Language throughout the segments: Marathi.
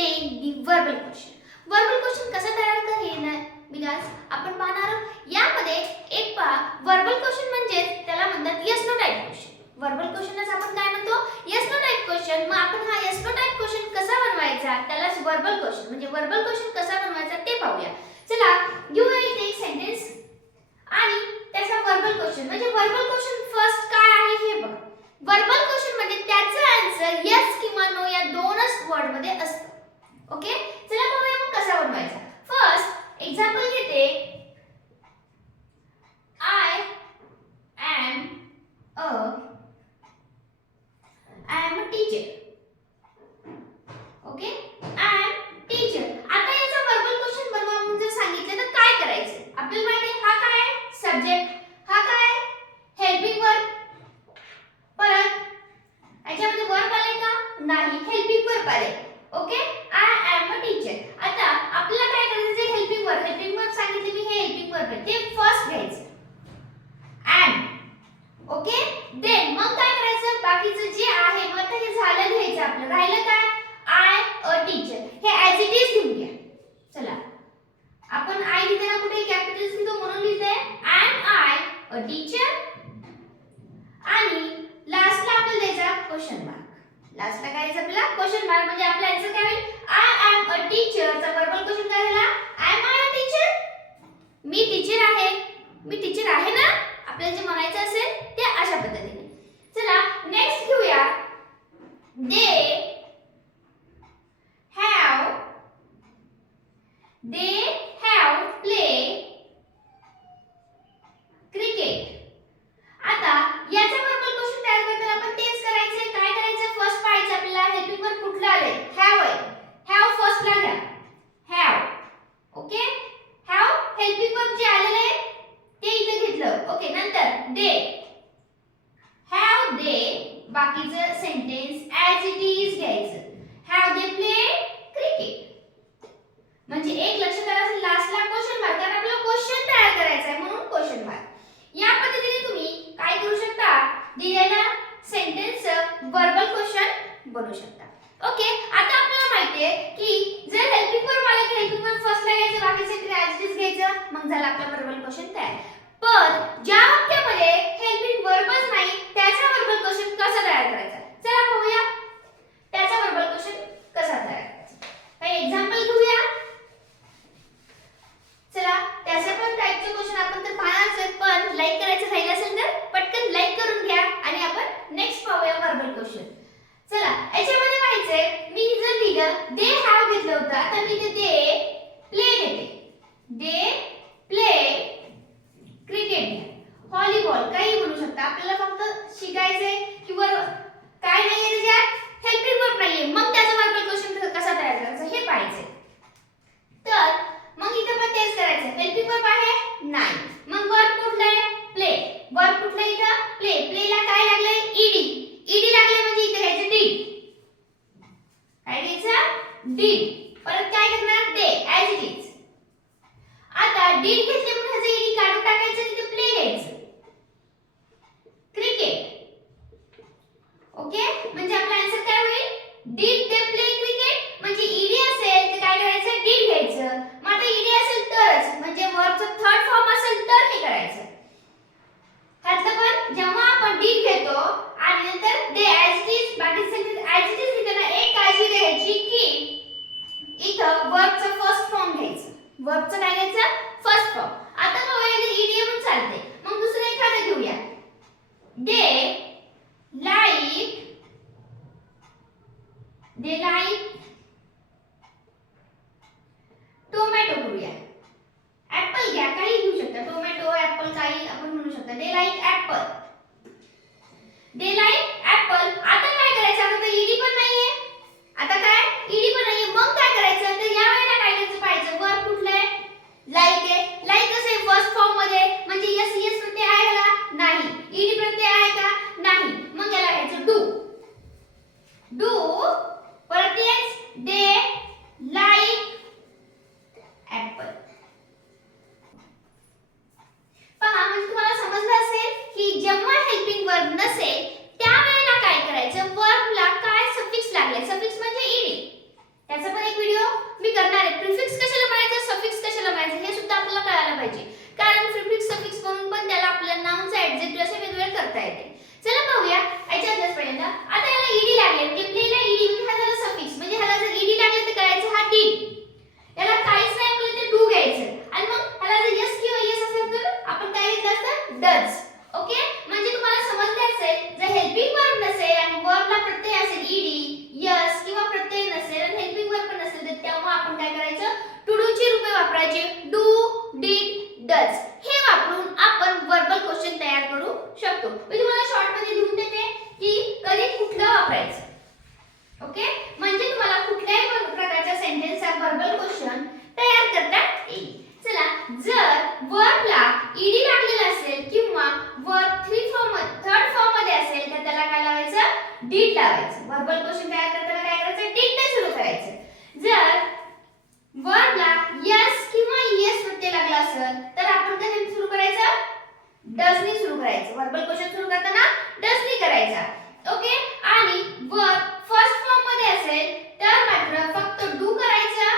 playing the verbal question. verbal question कसा तयार करणार आपण पाहणार आहोत। यामध्ये एक पहा verbal question म्हणजे त्याला म्हणतात yes no type question. verbal questionच आपण काय म्हणतो yes no type question। मग आपण हा yes no type question कसा बनवायचा त्यालाच verbal question म्हणजे verbal question कसा बनवायचा ते पाहूया। चला घेऊया इथे एक सेंटेन्स आणि त्याचा verbal question म्हणजे verbal question फर्स्ट काय आहे हे बघा। verbal question म्हणजे त्याचा आन्सर yes किंवा no या दोनच वर्ड मध्ये असतं। ओके चला पाहूया मग कसा बनवायचा। फर्स्ट एक्झाम्पल घेते I am a teacher. Okay I am teacher। आता याचा verbal question बनवा म्हणून जर सांगितलं तर काय करायचं आपल्याला माहिती आहे हा काय आहे सब्जेक्ट हा काय आहे हेल्पिंग वर्ब परत याच्यामध्ये वर्ब आले का नाही हेल्पिंग वर्ब आले। Okay I am a teacher। आता आपल्याला काय करायचं हेल्पिंग वर्ब सांगितले मी हे हेल्पिंग वर्ब आहे ते फर्स्ट घ्यायचं am ओके देन मग काय करायचं बाकीचं जे आहे मग आता हे झालं घ्यायचं आपलं राहिलं काय I a teacher हे ऍज इट इज घेऊन घ्या। चला आपण I लिहिताना कुठे कॅपिटल्स लिहितो म्हणून लिहिते am I a teacher आणि लास्टला आपल्याला द्यायचा क्वेश्चन मार्क। लास्टला काय द्यायचं आपल्याला क्वेश्चन मार्क म्हणजे आपला आन्सर काय होईल I am a teacher चा वर्बल क्वेश्चन काय झाला am I a teacher me teacher आहे ना आपल्याला जे म्हणायचं असेल ते अशा पद्धतीने। चला नेक्स्ट घेऊया they have play cricket। आता याचा वर्बल क्वेश्चन तयार करताना आपण तेच करायचं काय करायचं फर्स्ट पाहायचं आपल्याला हेल्पिंग वर्ब कुठला आले have आहे have फर्स्ट ला घ्या have okay have helping verb जे आलेले आहे ते इथे घेतलं ओके नंतर they बाकीचं सेंटेन्स ऍज इट इज घ्यायचं have they play cricket म्हणजे एक लक्ष करा लास्टला क्वेश्चन मार्क कारण आपल्याला क्वेश्चन तयार करायचा आहे म्हणून क्वेश्चन मार्क। या पद्धतीने तुम्ही काय करू शकता दिलेला सेंटेन्स वर्बल क्वेश्चन बनवू शकता। ओके आता आपल्याला माहिती आहे की जर हेल्पिंग वर्ब आला की हेल्पिंग वर्ब फर्स्ट ला घ्यायचं बाकीचे ऍज इट इज घ्यायचं मग झालं आपला वर्बल क्वेश्चन तयार। पण ज्या वाक्यामध्ये हेल्पिंग वर्बच नाही त्याचा वर्बल क्वेश्चन कसा तयार करायचा चला पाहूया त्याचा वर्बल क्वेश्चन कसा तयार करायचा। काही एक्झाम्पल घेऊया चला त्याचे पण टाइपचे क्वेश्चन आपण तर पाहणारच आहे पण लाईक करायचं राहिलं असेल तर पटकन लाईक करून घ्या आणि आपण नेक्स्ट पाहूया वर्बल क्वेश्चन। चला याच्यामध्ये पाहायचंय मी जर लिहिलं दे हॅव घेतलं होतं आता मी इथे दे प्ले घेते दे प्ले क्रिकेट घ्या व्हॉलीबॉल काही म्हणू शकता आपल्याला फक्त शिकायचंय किंवा काय नाहीये त्याच्यात हेल्पिंग वर्ब नाहीये मग त्याचा वर्बल क्वेश्चन कसा तयार करायचा हे पाहायचंय। तर मग इथे पण तेच करायचं हेल्पिंग वर्ब आहे नाही मग वर्ब कुठला आहे प्ले वर्ब कुठला इथं प्ले ला काय लागलंय ईडी लागले म्हणजे इथे घ्यायचं डीड परत काय करणार दे ऍज इट इज आता डीड घेतले म्हणून ह्याचं ईडी काढून टाकायचं इथे प्ले घ्यायचं क्रिकेट ओके म्हणजे डज. ओके, म्हणजे तुम्हाला समजले असेल जर हेल्पिंग वर्ब नसेल आणि वर्बला प्रत्यय असेल ईडी, यस किंवा प्रत्यय नसेल आणि हेल्पिंग वर्ब पण नसेल तर तेव्हा आपण काय करायचं, टू डू ची रूपे वापरायची. डू, डिड, डज हे वापरून आपण वर्बल क्वेश्चन तयार करू शकतो. मी तुम्हाला शॉर्ट मध्ये लिहून देते की कधी कुठलं वापरायचं. ओके, म्हणजे तुम्हाला कुठल्याही प्रकारच्या सेंटेन्सचा वर्बल क्वेश्चन तयार करता येईल. चला, जर वर्बला ईडी लागलेला असेल किंवा वर्ब थर्ड फॉर्म मध्ये असेल तर त्याला काय लावायचं, डिड लावायचं. वर्बल क्वेश्चन तयार करताना काय करायचं, डिड ने सुरू करायचं. जर वर्बला यस किंवा ईएस प्रत्यय लागला असेल तर आपण कशाने सुरू करायचं, डज ने सुरू करायचं. वर्बल क्वेश्चन सुरू करताना डज ने करायचा. ओके, आणि वर्ब फर्स्ट फॉर्म मध्ये असेल तर मात्र फक्त डू करायचं,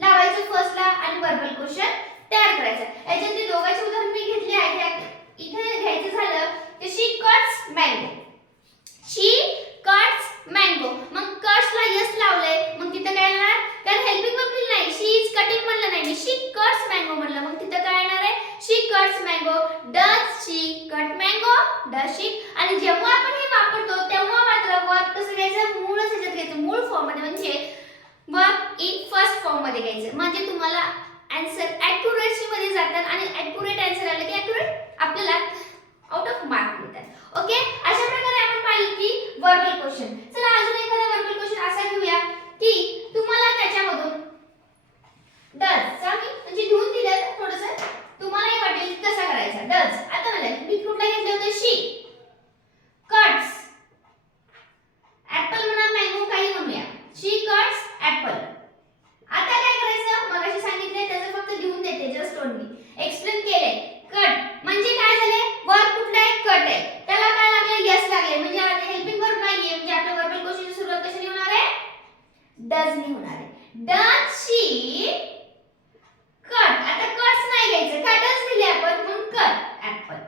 लावायचं फर्स्टला आणि वर्बल क्वेश्चन तयार करायचं. याच्यातले दोघांचे उदाहरण मी घेतले आहे. इथे घ्यायचं झालं तर शी कट्स मँगो. शी कट्स मँगो. मग कट्स ला यस लावलंय, मग तिथं काय येणार, कारण हेल्पिंग वर्ब दिलं नाही, शी इज कटिंग म्हणलं नाही, शी कट्स मँगो म्हणलं, मग तिथं काय येणार आहे, she cuts mango. Does she cut mango, does she. आणि जेव्हा आपण हे वापरतो तेव्हा मात्र वर्ब कसं घ्यायचं, मूळच ह्याच्यात घ्यायचं, मूळ फॉर्म मध्ये, म्हणजे वर्ब इन फर्स्ट फॉर्म मध्ये घ्यायचं. म्हणजे तुम्हाला आन्सर ॲक्युरेसी मध्ये जातात आणि ॲक्युरेट आन्सर आलं की ॲक्युरेट आपल्याला आउट ऑफ मार्क मिळतात. ओके, अशा प्रकारे आपण पाहिलं की वर्बल क्वेश्चन. चला, अजून एखादा वर्बल क्वेश्चन असा घेऊया की तुम्हाला त्याच्यामधून डज चा म्हणजे लिहून दिलं, थोडंसं तुम्हालाही वाटेल की कसा करायचा. डज आता मला मी कुठला घेतलं होतं, शी कट्स ऍपल म्हणा, मँगो काही म्हणूया, शी कट्स ऍपल. आता काय करायचं, मगाशी सांगितले त्याचं फक्त लिहून देते, जस्ट ओनली एक्सप्लेन केले. कट म्हणजे काय झाले, वर्ब कुठला आहे, कट आहे, त्याला काय लागले, यस लागले, म्हणजे हेल्पिंग वर्ब नाहीये, म्हणजे आपल्या वर्बल क्वेश्चनची सुरुवात कशाने होणार आहे, डज ने होणार आहे. Does she cut. आता कट्स नाही घ्यायचं, कटच दिले आपण, म्हणून कट ऍपल.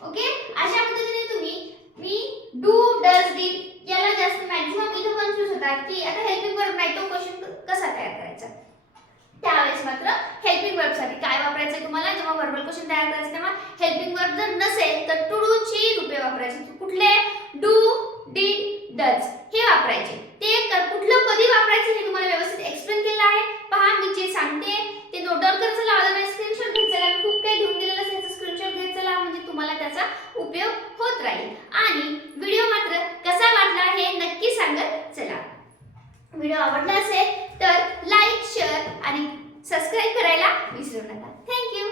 ओके, अशा पद्धतीने तुम्ही मी डू, डज, डिड याला जास्त मॅक्झिमम इथे कन्फ्यूज होतात की आता हेल्पिंग वर्ब नाही तो क्वेश्चन कसा तयार करायचा. त्यावेळेस मात्र हेल्पिंग वर्ब साठी काय वापरायचं तुम्हाला, जेव्हा वर्बल क्वेश्चन तयार करायचं तेव्हा हेल्पिंग वर्ब जर नसेल तर टू डू ची रूपे वापरायची. कुठले, डू, डिड, डज हे वापरायचे. ते कुठलं कधी वापरायचं हे तुम्हाला व्यवस्थित एक्सप्लेन केलं आहे. पहा, मी जे सांगते ते नोट डाऊन करायचं, लावलं नाही, स्क्रीनशॉट घ्यायचा. आणि खूप काही घेऊन दिलेलं असेल तर स्क्रीनशॉट घ्यायचा, म्हणजे तुम्हाला त्याचा उपयोग होत राहील. आणि व्हिडिओ मात्र कसा वाटला हे नक्की सांगत चला. व्हिडिओ आवडला असेल तर लाईक, शेअर आणि सबस्क्राइब करायला विसरू नका. थँक्यू.